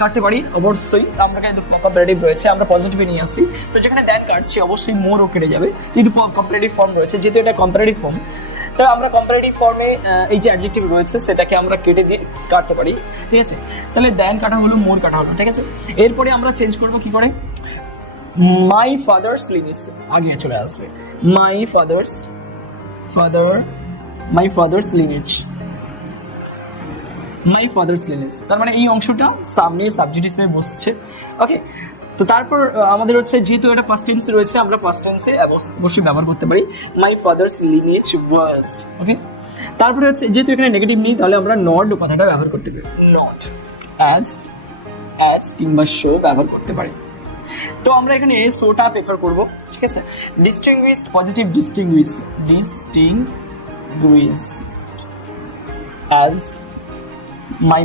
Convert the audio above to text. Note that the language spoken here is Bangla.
কাটতে পারি অবশ্যই, আমরা কিন্তু কম্পারেটিভ রয়েছে, আমরা পজিটিভে নিয়ে আসছি, তো যেখানে দেন কাটছি অবশ্যই মোরও কেটে যাবে, যেহেতু কম্পারেটিভ ফর্ম রয়েছে, যেহেতু এটা কম্পারেটিভ ফর্ম, তো আমরা কম্পারেটিভ ফর্মে এই যে অ্যাডজেক্টিভ রয়েছে সেটাকে আমরা কেটে দিয়ে কাটতে পারি, ঠিক আছে। তাহলে দেন কাটা হলো, মোর কাটা হলো, ঠিক আছে। এরপরে আমরা চেঞ্জ করবো কি করে, মাই ফাদার্স লিনিজ আগে চলে আসবে, মাই ফাদার্স লিনিজ, মাই ফাদার্স লিনিজ, তার মানে এই অংশটা সামনে সাবজেক্ট হিসেবে বসছে, ওকে। তো তারপর আমাদের হচ্ছে যেহেতু এটা ফার্স্ট টেন্স রয়েছে, আমরা ফার্স্ট টেন্সে অবশ্যই ব্যবহার করতে পারি মাই ফাদার্স লিনিজ ওয়াজ, ওকে। তারপরে হচ্ছে যেহেতু এখানে নেগেটিভ নেই, তাহলে আমরা নট কথাটা ব্যবহার করতে পারি, নট অ্যাজ কিংবা শো ব্যবহার করতে পারি। তো আমরা এখানে শোটা প্রেফার করব, ঠিক আছে। Distinguished, positive distinguished as my